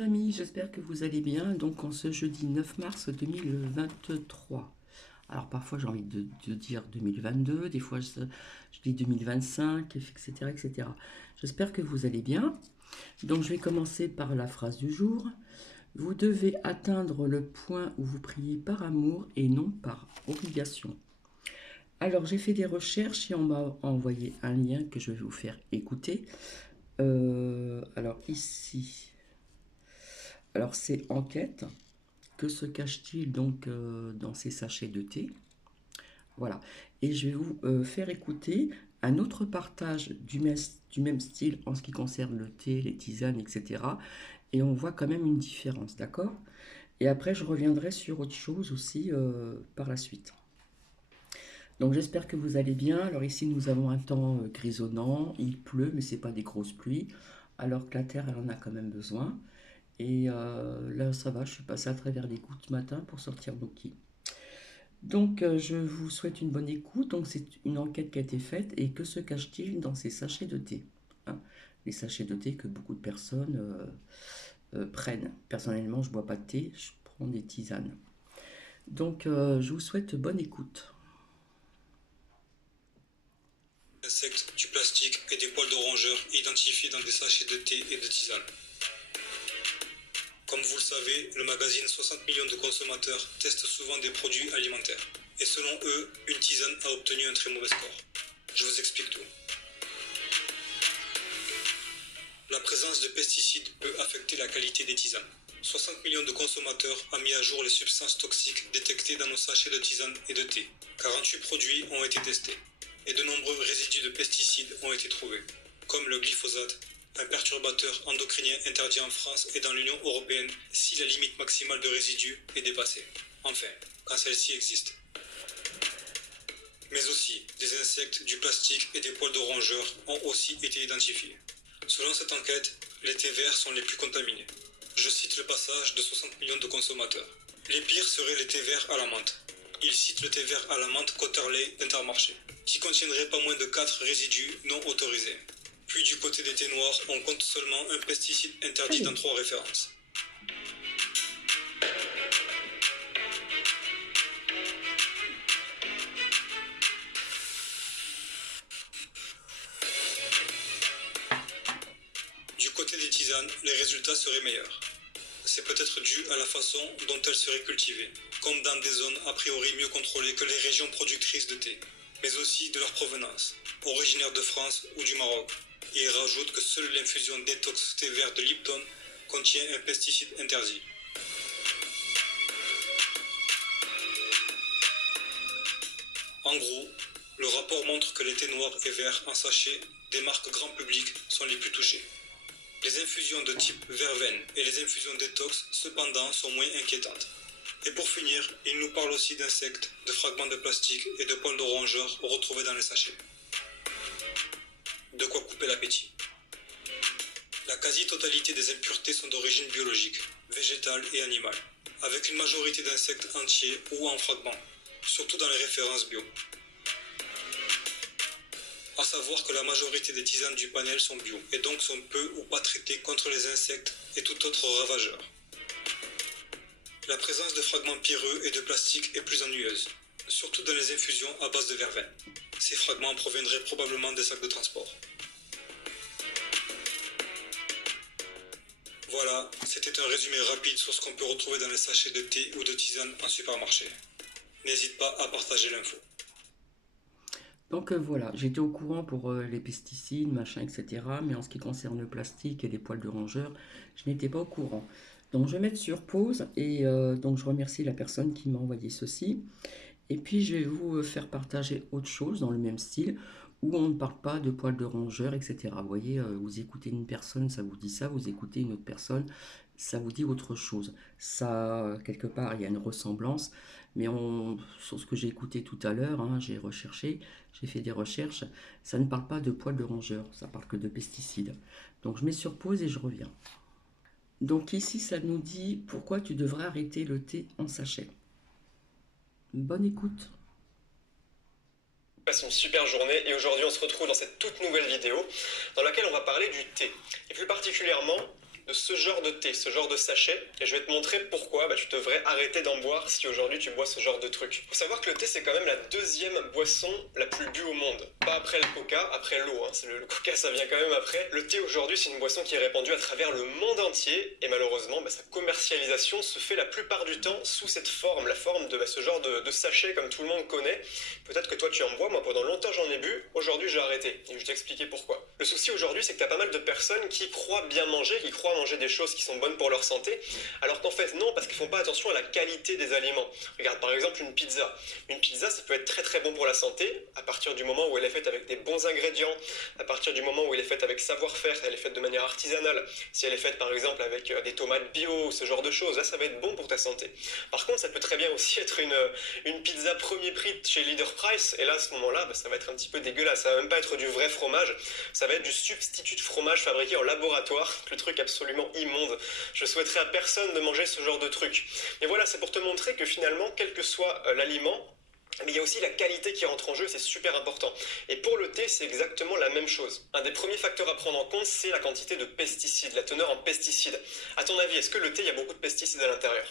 Amis, j'espère que vous allez bien. Donc, en ce jeudi 9 mars 2023. Alors, parfois, j'ai envie de dire 2022, des fois, je dis 2025, etc., etc. J'espère que vous allez bien. Donc, je vais commencer par la phrase du jour. Vous devez atteindre le point où vous priez par amour et non par obligation. Alors, j'ai fait des recherches et on m'a envoyé un lien que je vais vous faire écouter. Alors, ici. Alors, c'est enquête. Que se cache-t-il donc dans ces sachets de thé? Voilà. Et je vais vous faire écouter un autre partage du même style en ce qui concerne le thé, les tisanes, etc. Et on voit quand même une différence, d'accord? Et après, je reviendrai sur autre chose aussi par la suite. Donc j'espère que vous allez bien. Alors ici, nous avons un temps grisonnant, il pleut, mais c'est pas des grosses pluies, alors que la terre, elle en a quand même besoin. Et là, ça va, je suis passé à travers les gouttes ce matin pour sortir Noki. Donc, je vous souhaite une bonne écoute. Donc, c'est une enquête qui a été faite. Et que se cache-t-il dans ces sachets de thé? Hein, les sachets de thé que beaucoup de personnes prennent. Personnellement, je ne bois pas de thé, je prends des tisanes. Donc, je vous souhaite bonne écoute. Insectes, du plastique et des poils de rongeurs identifiés dans des sachets de thé et de tisane. Comme vous le savez, le magazine 60 millions de consommateurs teste souvent des produits alimentaires. Et selon eux, une tisane a obtenu un très mauvais score. Je vous explique tout. La présence de pesticides peut affecter la qualité des tisanes. 60 millions de consommateurs ont mis à jour les substances toxiques détectées dans nos sachets de tisane et de thé. 48 produits ont été testés. Et de nombreux résidus de pesticides ont été trouvés, comme le glyphosate, un perturbateur endocrinien interdit en France et dans l'Union européenne si la limite maximale de résidus est dépassée. Enfin, quand celle-ci existe. Mais aussi, des insectes, du plastique et des poils de rongeurs ont aussi été identifiés. Selon cette enquête, les thés verts sont les plus contaminés. Je cite le passage de 60 millions de consommateurs. Les pires seraient les thés verts à la menthe. Il cite le thé vert à la menthe Cotterley d'Intermarché, qui contiendrait pas moins de 4 résidus non autorisés. Puis du côté des thés noirs, on compte seulement un pesticide interdit dans 3 références. Du côté des tisanes, les résultats seraient meilleurs. C'est peut-être dû à la façon dont elles seraient cultivées, comme dans des zones a priori mieux contrôlées que les régions productrices de thé, mais aussi de leur provenance, originaires de France ou du Maroc. Et il rajoute que seule l'infusion détox thé vert de Lipton contient un pesticide interdit. En gros, le rapport montre que les thés noirs et verts en sachet des marques grand public sont les plus touchés. Les infusions de type verveine et les infusions détox, cependant, sont moins inquiétantes. Et pour finir, il nous parle aussi d'insectes, de fragments de plastique et de poils de rongeurs retrouvés dans les sachets. De quoi couper l'appétit. La quasi-totalité des impuretés sont d'origine biologique, végétale et animale, avec une majorité d'insectes entiers ou en fragments, surtout dans les références bio. À savoir que la majorité des tisanes du panel sont bio, et donc sont peu ou pas traitées contre les insectes et tout autre ravageur. La présence de fragments pierreux et de plastique est plus ennuyeuse, surtout dans les infusions à base de verveine. Ces fragments proviendraient probablement des sacs de transport. Voilà, c'était un résumé rapide sur ce qu'on peut retrouver dans les sachets de thé ou de tisane en supermarché. N'hésite pas à partager l'info. Donc voilà, j'étais au courant pour les pesticides, machin, etc. Mais en ce qui concerne le plastique et les poils de rongeur, je n'étais pas au courant. Donc je vais mettre sur pause et donc je remercie la personne qui m'a envoyé ceci. Et puis je vais vous faire partager autre chose dans le même style où on ne parle pas de poils de rongeur, etc. Vous voyez, vous écoutez une personne, ça vous dit ça, vous écoutez une autre personne, ça vous dit autre chose. Ça, quelque part, il y a une ressemblance, mais sur ce que j'ai écouté tout à l'heure, hein, j'ai recherché, j'ai fait des recherches, ça ne parle pas de poils de rongeur, ça parle que de pesticides. Donc je mets sur pause et je reviens. Donc ici, ça nous dit pourquoi tu devrais arrêter le thé en sachet. Bonne écoute. Passe une super journée et aujourd'hui on se retrouve dans cette toute nouvelle vidéo dans laquelle on va parler du thé et plus particulièrement de ce genre de thé, ce genre de sachet, et je vais te montrer pourquoi tu devrais arrêter d'en boire si aujourd'hui tu bois ce genre de truc. Faut savoir que le thé c'est quand même la deuxième boisson la plus bu au monde. Pas après le coca, après l'eau, hein. Le coca ça vient quand même après. Le thé aujourd'hui c'est une boisson qui est répandue à travers le monde entier, et malheureusement sa commercialisation se fait la plupart du temps sous cette forme, la forme de ce genre de sachet comme tout le monde connaît. Peut-être que toi tu en bois, moi pendant longtemps j'en ai bu, aujourd'hui j'ai arrêté, et je vais t'expliquer pourquoi. Le souci aujourd'hui c'est que t'as pas mal de personnes qui croient bien manger, qui croient manger des choses qui sont bonnes pour leur santé, alors qu'en fait non, parce qu'ils font pas attention à la qualité des aliments. Regarde par exemple une pizza. Une pizza ça peut être très très bon pour la santé, à partir du moment où elle est faite avec des bons ingrédients, à partir du moment où elle est faite avec savoir-faire, elle est faite de manière artisanale, si elle est faite par exemple avec des tomates bio, ce genre de choses, là ça va être bon pour ta santé. Par contre ça peut très bien aussi être une pizza premier prix chez Leader Price, et là à ce moment-là ça va être un petit peu dégueulasse, ça va même pas être du vrai fromage, ça va être du substitut de fromage fabriqué en laboratoire, le truc absolument immonde. Je souhaiterais à personne de manger ce genre de truc. Mais voilà, c'est pour te montrer que finalement, quel que soit l'aliment, mais il y a aussi la qualité qui rentre en jeu, c'est super important. Et pour le thé, c'est exactement la même chose. Un des premiers facteurs à prendre en compte, c'est la quantité de pesticides, la teneur en pesticides. À ton avis, est-ce que le thé, il y a beaucoup de pesticides à l'intérieur ?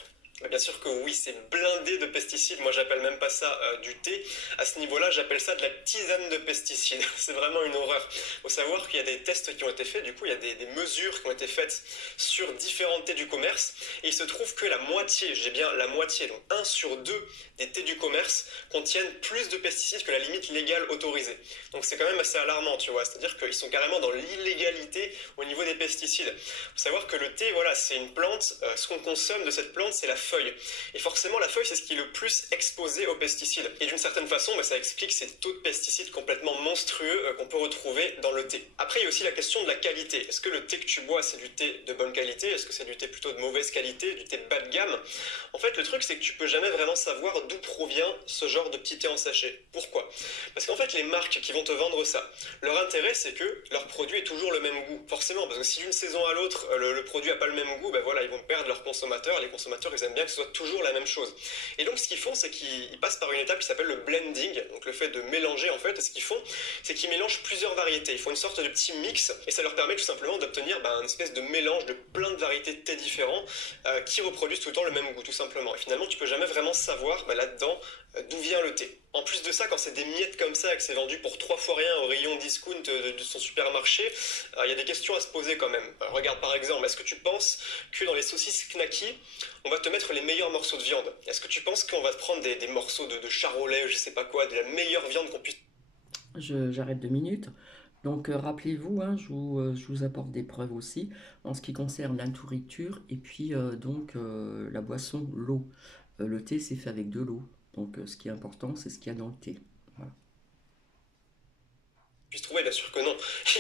Bien sûr que oui, c'est blindé de pesticides. Moi, j'appelle même pas ça du thé. À ce niveau-là, j'appelle ça de la tisane de pesticides. C'est vraiment une horreur. Il faut savoir qu'il y a des tests qui ont été faits. Du coup, il y a des mesures qui ont été faites sur différents thés du commerce. Et il se trouve que la moitié, j'ai bien la moitié, donc 1 sur 2 des thés du commerce contiennent plus de pesticides que la limite légale autorisée. Donc c'est quand même assez alarmant, tu vois. C'est-à-dire qu'ils sont carrément dans l'illégalité au niveau des pesticides. Il faut savoir que le thé, voilà, c'est une plante. Ce qu'on consomme de cette plante, c'est la feuille. Et forcément, la feuille, c'est ce qui est le plus exposé aux pesticides. Et d'une certaine façon, ça explique ces taux de pesticides complètement monstrueux qu'on peut retrouver dans le thé. Après, il y a aussi la question de la qualité. Est-ce que le thé que tu bois, c'est du thé de bonne qualité ? Est-ce que c'est du thé plutôt de mauvaise qualité, du thé bas de gamme ? En fait, le truc, c'est que tu peux jamais vraiment savoir d'où provient ce genre de petit thé en sachet. Pourquoi ? Parce qu'en fait, les marques qui vont te vendre ça, leur intérêt, c'est que leur produit ait toujours le même goût. Forcément, parce que si d'une saison à l'autre, le produit n'a pas le même goût, voilà, ils vont perdre leurs consommateurs. Les consommateurs, ils aiment bien que ce soit toujours la même chose. Et donc, ce qu'ils font, c'est qu'ils passent par une étape qui s'appelle le blending, donc le fait de mélanger, en fait. Et ce qu'ils font, c'est qu'ils mélangent plusieurs variétés. Ils font une sorte de petit mix, et ça leur permet tout simplement d'obtenir une espèce de mélange de plein de variétés de thé différents qui reproduisent tout le temps le même goût, tout simplement. Et finalement, tu peux jamais vraiment savoir là-dedans d'où vient le thé. En plus de ça, quand c'est des miettes comme ça et que c'est vendu pour 3 fois rien au rayon discount de son supermarché, il y a des questions à se poser quand même. Regarde par exemple, est-ce que tu penses que dans les saucisses knacky, on va te mettre les meilleurs morceaux de viande ? Est-ce que tu penses qu'on va te prendre des morceaux de charolais, je sais pas quoi, de la meilleure viande qu'on puisse... J'arrête 2 minutes. Donc rappelez-vous, je vous apporte des preuves aussi en ce qui concerne la nourriture et puis la boisson, l'eau. Le thé, c'est fait avec de l'eau. Donc ce qui est important, c'est ce qu'il y a dans le thé. Voilà. Puisse trouver, bien sûr que non.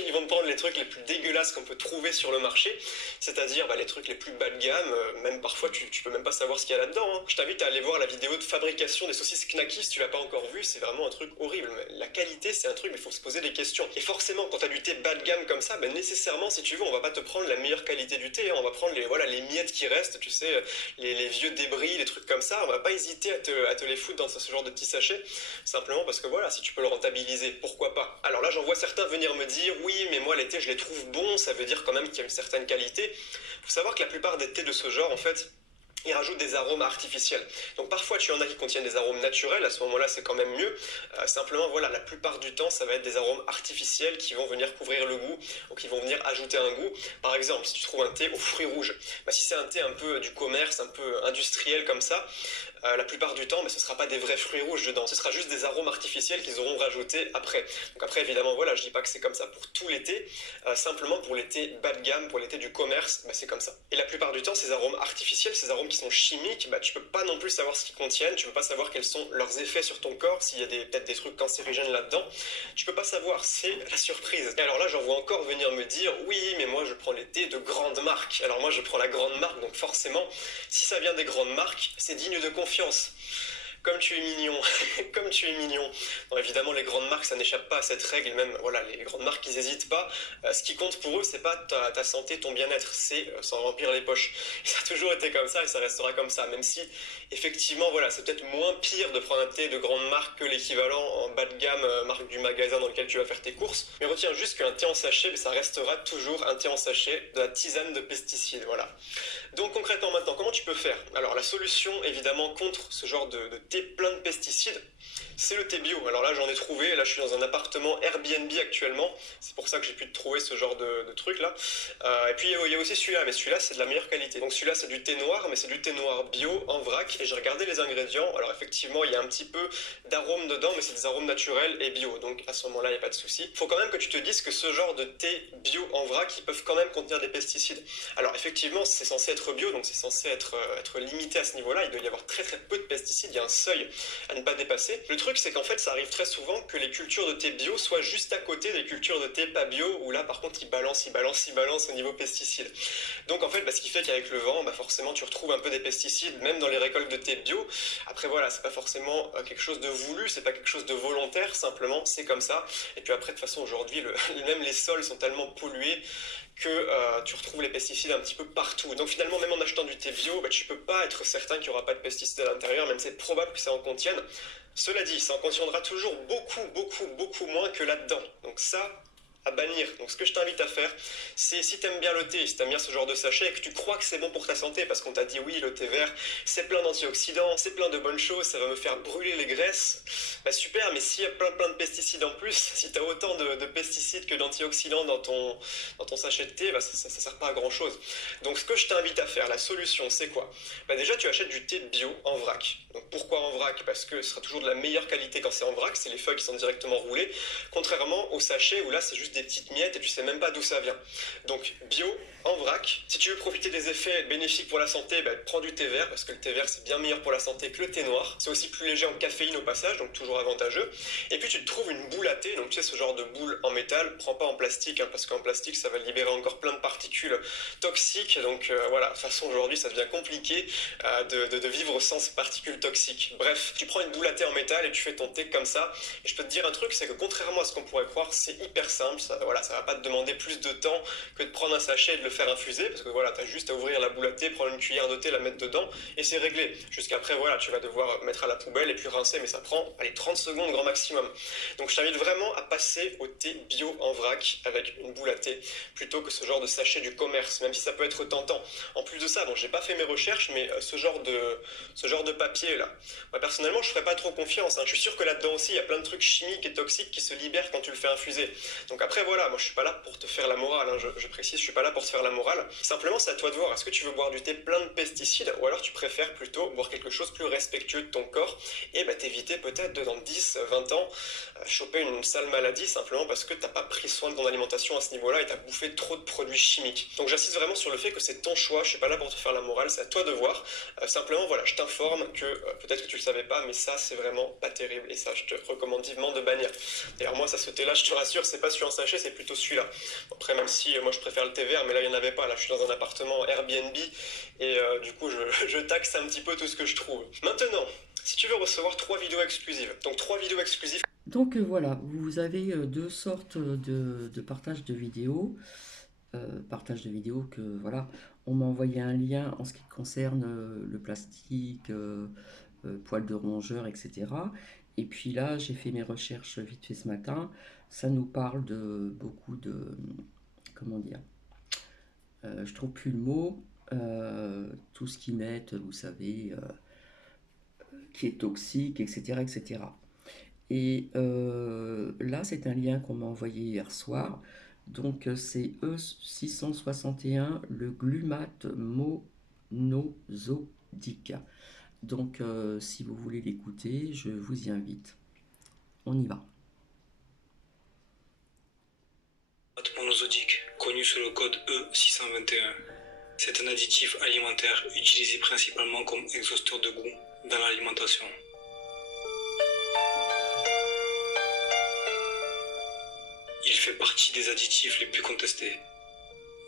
Ils vont prendre les trucs les plus dégueulasses qu'on peut trouver sur le marché, c'est-à-dire les trucs les plus bas de gamme, même parfois tu peux même pas savoir ce qu'il y a là-dedans. Hein. Je t'invite à aller voir la vidéo de fabrication des saucisses knacky si tu l'as pas encore vue, c'est vraiment un truc horrible. La qualité c'est un truc, mais il faut se poser des questions. Et forcément, quand tu as du thé bas de gamme comme ça, nécessairement, si tu veux, on va pas te prendre la meilleure qualité du thé, hein. On va prendre les miettes qui restent, tu sais, les vieux débris, les trucs comme ça, on va pas hésiter à te les foutre dans ce genre de petits sachets, simplement parce que voilà, si tu peux le rentabiliser, pourquoi pas. Alors là, j'en vois certains venir me dire oui mais moi les thés je les trouve bons, ça veut dire quand même qu'il y a une certaine qualité. Faut savoir que la plupart des thés de ce genre en fait ils rajoutent des arômes artificiels. Donc parfois tu en as qui contiennent des arômes naturels, à ce moment-là c'est quand même mieux. Simplement voilà, la plupart du temps ça va être des arômes artificiels qui vont venir couvrir le goût, ou qui vont venir ajouter un goût. Par exemple, si tu trouves un thé aux fruits rouges, si c'est un thé un peu du commerce, un peu industriel comme ça, la plupart du temps, ce ne sera pas des vrais fruits rouges dedans, ce sera juste des arômes artificiels qu'ils auront rajoutés après. Donc après évidemment voilà, je dis pas que c'est comme ça pour tous les thés, simplement pour les thés bas de gamme, pour les thés du commerce, c'est comme ça. Et la plupart du temps, ces arômes artificiels, ces arômes qui sont chimiques, tu peux pas non plus savoir ce qu'ils contiennent, tu peux pas savoir quels sont leurs effets sur ton corps, s'il y a peut-être des trucs cancérigènes là-dedans, tu peux pas savoir, c'est la surprise. Et alors là, j'en vois encore venir me dire, oui, mais moi je prends les thés de grandes marques. Alors moi je prends la grande marque, donc forcément, si ça vient des grandes marques, c'est digne de confiance. Comme tu es mignon, comme tu es mignon. Bon, évidemment, les grandes marques, ça n'échappe pas à cette règle, même voilà, les grandes marques, ils n'hésitent pas. Ce qui compte pour eux, c'est pas ta santé, ton bien-être, c'est s'en remplir les poches. Et ça a toujours été comme ça et ça restera comme ça, même si, effectivement, voilà, c'est peut-être moins pire de prendre un thé de grande marque que l'équivalent en bas de gamme, marque du magasin dans lequel tu vas faire tes courses. Mais retiens juste qu'un thé en sachet, ça restera toujours un thé en sachet de la tisane de pesticides, voilà. Donc concrètement maintenant, comment tu peux faire? Alors la solution évidemment contre ce genre de thé plein de pesticides, c'est le thé bio. Alors là j'en ai trouvé, là je suis dans un appartement Airbnb actuellement, c'est pour ça que j'ai pu trouver ce genre de truc là. Et puis il y a aussi celui-là, mais celui-là c'est de la meilleure qualité. Donc celui-là c'est du thé noir, mais c'est du thé noir bio en vrac, et j'ai regardé les ingrédients. Alors effectivement il y a un petit peu d'arômes dedans, mais c'est des arômes naturels et bio, donc à ce moment-là il n'y a pas de souci. Il faut quand même que tu te dises que ce genre de thé bio en vrac, ils peuvent quand même contenir des pesticides. Alors effectivement c'est censé être bio, donc c'est censé être limité à ce niveau-là, il doit y avoir très très peu de pesticides, il y a un seuil à ne pas dépasser. Le truc c'est qu'en fait ça arrive très souvent que les cultures de thé bio soient juste à côté des cultures de thé pas bio, où là par contre ils balancent au niveau pesticides. Donc en fait ce qui fait qu'avec le vent, forcément tu retrouves un peu des pesticides, même dans les récoltes de thé bio. Après voilà, c'est pas forcément quelque chose de voulu, c'est pas quelque chose de volontaire, simplement c'est comme ça. Et puis après de toute façon aujourd'hui, même les sols sont tellement pollués que tu retrouves les pesticides un petit peu partout. Donc finalement, même en achetant du thé bio, tu peux pas être certain qu'il n'y aura pas de pesticides à l'intérieur, même c'est probable que ça en contienne. Cela dit, ça en contiendra toujours beaucoup moins que là-dedans. Donc ça, à bannir. Donc ce que je t'invite à faire, c'est si t'aimes bien le thé, si t'aimes bien ce genre de sachet et que tu crois que c'est bon pour ta santé, parce qu'on t'a dit oui, le thé vert, c'est plein d'antioxydants, c'est plein de bonnes choses, ça va me faire brûler les graisses, super, mais s'il y a plein de pesticides en plus, si t'as autant de pesticides que d'antioxydants dans ton sachet de thé, ça sert pas à grand chose. Donc ce que je t'invite à faire, la solution, c'est quoi? Déjà, tu achètes du thé bio en vrac. Donc pourquoi en vrac? Parce que ce sera toujours de la meilleure qualité quand c'est en vrac, c'est les feuilles qui sont directement roulées, contrairement au sachet où là c'est juste des petites miettes et tu sais même pas d'où ça vient. Donc bio, en vrac. Si tu veux profiter des effets bénéfiques pour la santé, prends du thé vert, parce que le thé vert c'est bien meilleur pour la santé que le thé noir. C'est aussi plus léger en caféine au passage, donc toujours avantageux. Et puis tu te trouves une boule à thé, donc tu sais ce genre de boule en métal, prends pas en plastique, parce qu'en plastique ça va libérer encore plein de particules toxiques, donc voilà, de toute façon aujourd'hui ça devient compliqué de vivre sans ces particules toxiques. Bref, tu prends une boule à thé en métal et tu fais ton thé comme ça, et je peux te dire un truc, c'est que contrairement à ce qu'on pourrait croire, c'est hyper simple, ça va pas te demander plus de temps que de prendre un sachet et de le faire infuser, parce que voilà, t'as juste à ouvrir la boule à thé, prendre une cuillère de thé, la mettre dedans, et c'est réglé. Jusqu'après, voilà, tu vas devoir mettre à la poubelle et puis rincer, mais ça prend, 30 secondes grand maximum. Donc je t'invite vraiment à passer au thé bio en vrac avec une boule à thé, plutôt que ce genre de sachet du commerce, même si ça peut être tentant. En plus de ça, bon, j'ai pas fait mes recherches, mais ce genre de papier là, moi personnellement, je ferais pas trop confiance, hein. Je suis sûr que là-dedans aussi, il y a plein de trucs chimiques et toxiques qui se libèrent quand tu le fais infuser. Donc après, voilà, moi je suis pas là pour te faire la morale, hein. Je précise, je suis pas là pour te faire la morale. Simplement, c'est à toi de voir, est-ce que tu veux boire du thé plein de pesticides, ou alors tu préfères plutôt boire quelque chose de plus respectueux de ton corps, et t'éviter peut-être dans 10, 20 ans, choper une sale maladie, simplement parce que t'as pas pris soin de ton alimentation à ce niveau-là, et t'as bouffé trop de produits chimiques. Donc j'insiste vraiment sur le fait que c'est ton choix, je suis pas là pour te faire la morale, c'est à toi de voir. Simplement, voilà, je t'informe que, peut-être que tu le savais pas, mais ça c'est vraiment pas terrible, et ça je te recommande vivement de bannir. D'ailleurs moi, ça ce thé-là, je te rassure, c'est pas celui en sachet, c'est plutôt celui-là. Après, même si moi je préfère le thé vert, mais là il n'y en avait pas, là je suis dans un appartement Airbnb, et du coup je taxe un petit peu tout ce que je trouve. Maintenant, si tu veux recevoir 3 vidéos exclusives, donc 3 vidéos exclusives. Donc voilà, vous avez deux sortes de partage de vidéos. Partage de vidéos que voilà, on m'a envoyé un lien en ce qui concerne le plastique, poils de rongeur, etc. Et puis là, j'ai fait mes recherches vite fait ce matin. Ça nous parle de beaucoup de... Comment dire, je trouve plus le mot. Tout ce qu'ils mettent, vous savez, qui est toxique, etc. etc. Et là, c'est un lien qu'on m'a envoyé hier soir. Donc, c'est E661, le glumate monosodique. Donc, si vous voulez l'écouter, je vous y invite. On y va. Monosodique, connu sous le code E621. C'est un additif alimentaire utilisé principalement comme exhausteur de goût dans l'alimentation. Il fait partie des additifs les plus contestés.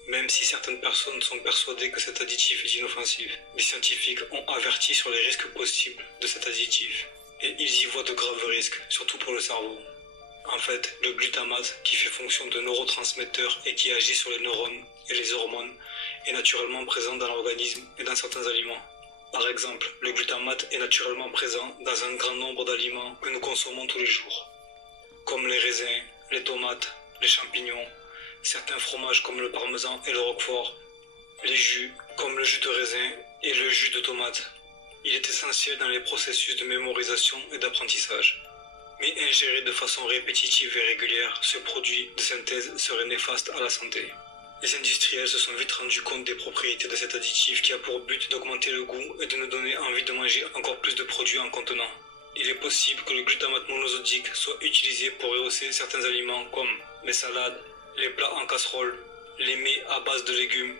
même si certaines personnes sont persuadées que cet additif est inoffensif. Les scientifiques ont averti sur les risques possibles de cet additif, et ils y voient de graves risques, surtout pour le cerveau. En fait, le glutamate, qui fait fonction de neurotransmetteur et qui agit sur les neurones et les hormones, est naturellement présent dans l'organisme et dans certains aliments. Par exemple, le glutamate est naturellement présent dans un grand nombre d'aliments que nous consommons tous les jours, comme les raisins, les tomates, les champignons, certains fromages comme le parmesan et le roquefort, les jus comme le jus de raisin et le jus de tomate. Il est essentiel dans les processus de mémorisation et d'apprentissage. Mais ingéré de façon répétitive et régulière, ce produit de synthèse serait néfaste à la santé. Les industriels se sont vite rendus compte des propriétés de cet additif qui a pour but d'augmenter le goût et de nous donner envie de manger encore plus de produits en contenant. Il est possible que le glutamate monosodique soit utilisé pour rehausser certains aliments comme les salades, les plats en casserole, les mets à base de légumes,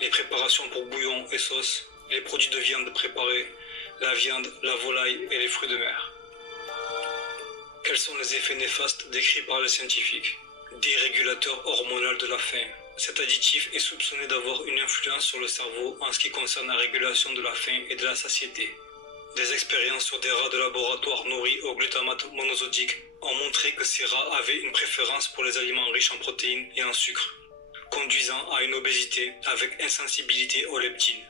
les préparations pour bouillons et sauces, les produits de viande préparés, la viande, la volaille et les fruits de mer. Quels sont les effets néfastes décrits par les scientifiques? Dérégulateur hormonal de la faim. Cet additif est soupçonné d'avoir une influence sur le cerveau en ce qui concerne la régulation de la faim et de la satiété. Des expériences sur des rats de laboratoire nourris au glutamate monosodique ont montré que ces rats avaient une préférence pour les aliments riches en protéines et en sucre, conduisant à une obésité avec insensibilité aux leptines,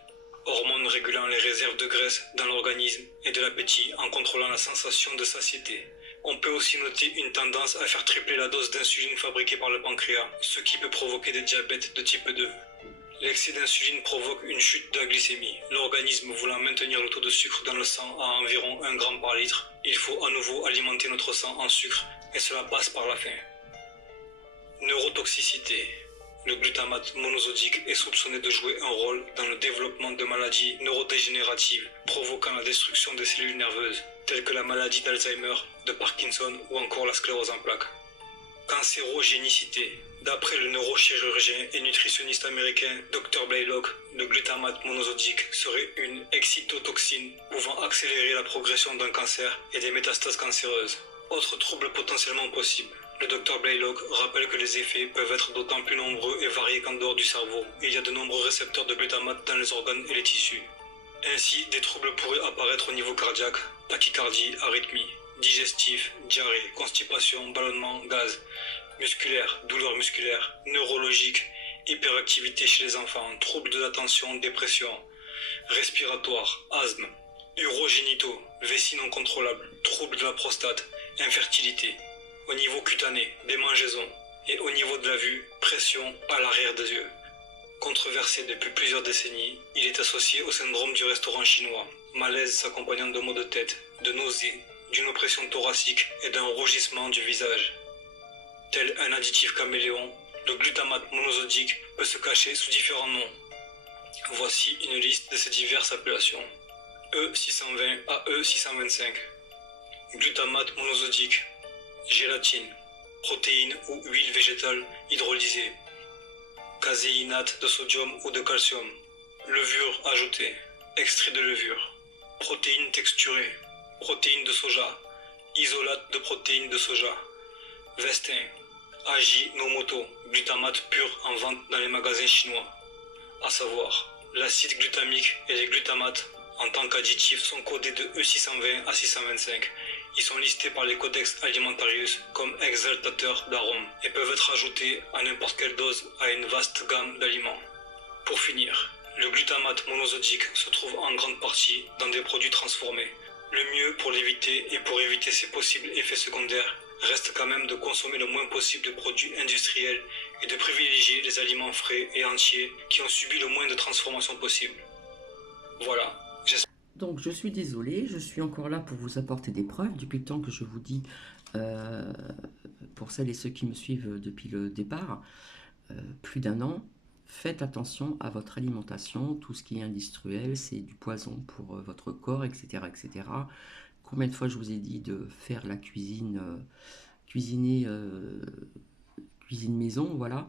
hormones régulant les réserves de graisse dans l'organisme et de l'appétit en contrôlant la sensation de satiété. On peut aussi noter une tendance à faire tripler la dose d'insuline fabriquée par le pancréas, ce qui peut provoquer des diabètes de type 2. L'excès d'insuline provoque une chute de la glycémie. L'organisme voulant maintenir le taux de sucre dans le sang à environ 1 g par litre, il faut à nouveau alimenter notre sang en sucre et cela passe par la faim. Neurotoxicité. Le glutamate monosodique est soupçonné de jouer un rôle dans le développement de maladies neurodégénératives provoquant la destruction des cellules nerveuses, telles que la maladie d'Alzheimer, de Parkinson ou encore la sclérose en plaques. Cancérogénicité. D'après le neurochirurgien et nutritionniste américain Dr. Blaylock, le glutamate monosodique serait une excitotoxine pouvant accélérer la progression d'un cancer et des métastases cancéreuses. Autre trouble potentiellement possible. Le Dr. Blaylock rappelle que les effets peuvent être d'autant plus nombreux et variés qu'en dehors du cerveau. Il y a de nombreux récepteurs de glutamate dans les organes et les tissus. Ainsi, des troubles pourraient apparaître au niveau cardiaque, tachycardie, arythmie, digestif, diarrhée, constipation, ballonnement, gaz, musculaire, douleurs musculaires, neurologiques, hyperactivité chez les enfants, troubles de l'attention, dépression, respiratoire, asthme, urogénitaux, vessie non contrôlable, troubles de la prostate, infertilité. Au niveau cutané, démangeaisons, et au niveau de la vue, pression à l'arrière des yeux. Controversé depuis plusieurs décennies, il est associé au syndrome du restaurant chinois, malaise s'accompagnant de maux de tête, de nausées, d'une oppression thoracique et d'un rougissement du visage. Tel un additif caméléon, le glutamate monosodique peut se cacher sous différents noms. Voici une liste de ces diverses appellations. E620 à E625. Glutamate monosodique. Gélatine, protéines ou huile végétale hydrolysée, caséinate de sodium ou de calcium, levure ajoutée, extrait de levure, protéines texturées, protéines de soja, isolate de protéines de soja, vestin, Ajinomoto, glutamate pur en vente dans les magasins chinois, à savoir l'acide glutamique et les glutamates en tant qu'additifs sont codés de E620 à 625. Ils sont listés par les Codex Alimentarius comme exaltateurs d'arômes et peuvent être ajoutés à n'importe quelle dose à une vaste gamme d'aliments. Pour finir, le glutamate monosodique se trouve en grande partie dans des produits transformés. Le mieux pour l'éviter et pour éviter ses possibles effets secondaires reste quand même de consommer le moins possible de produits industriels et de privilégier les aliments frais et entiers qui ont subi le moins de transformations possible. Voilà. Donc je suis désolée, je suis encore là pour vous apporter des preuves depuis le temps que je vous dis, pour celles et ceux qui me suivent depuis le départ, plus d'1 an, faites attention à votre alimentation, tout ce qui est industriel, c'est du poison pour votre corps, etc., etc. Combien de fois je vous ai dit de faire la cuisine, cuisine maison, voilà,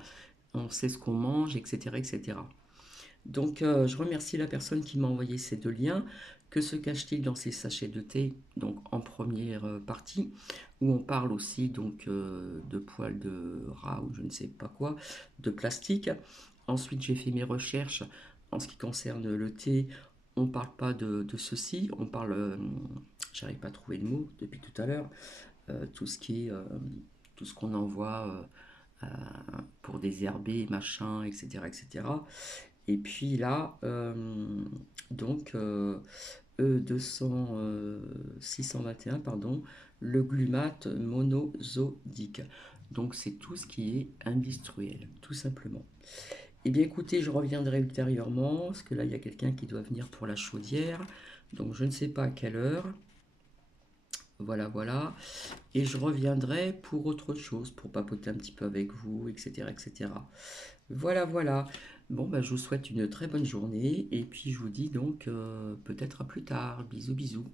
on sait ce qu'on mange, etc., etc. Donc je remercie la personne qui m'a envoyé ces 2 liens. Que se cache-t-il dans ces sachets de thé? Donc en première partie, où on parle aussi donc de poils de rat ou je ne sais pas quoi, de plastique. Ensuite, j'ai fait mes recherches en ce qui concerne le thé. On ne parle pas de ceci, on parle, j'arrive pas à trouver le mot depuis tout à l'heure, tout ce qui est, tout ce qu'on envoie pour désherber, machin, etc., etc. Et puis là, donc, E200, 621, pardon, le glumate monosodique. Donc c'est tout ce qui est industriel, tout simplement. Eh bien écoutez, je reviendrai ultérieurement, parce que là il y a quelqu'un qui doit venir pour la chaudière, donc je ne sais pas à quelle heure. Voilà, voilà. Et je reviendrai pour autre chose, pour papoter un petit peu avec vous, etc., etc. Voilà, voilà. Bon, bah, je vous souhaite une très bonne journée, et puis je vous dis donc peut-être à plus tard. Bisous, bisous.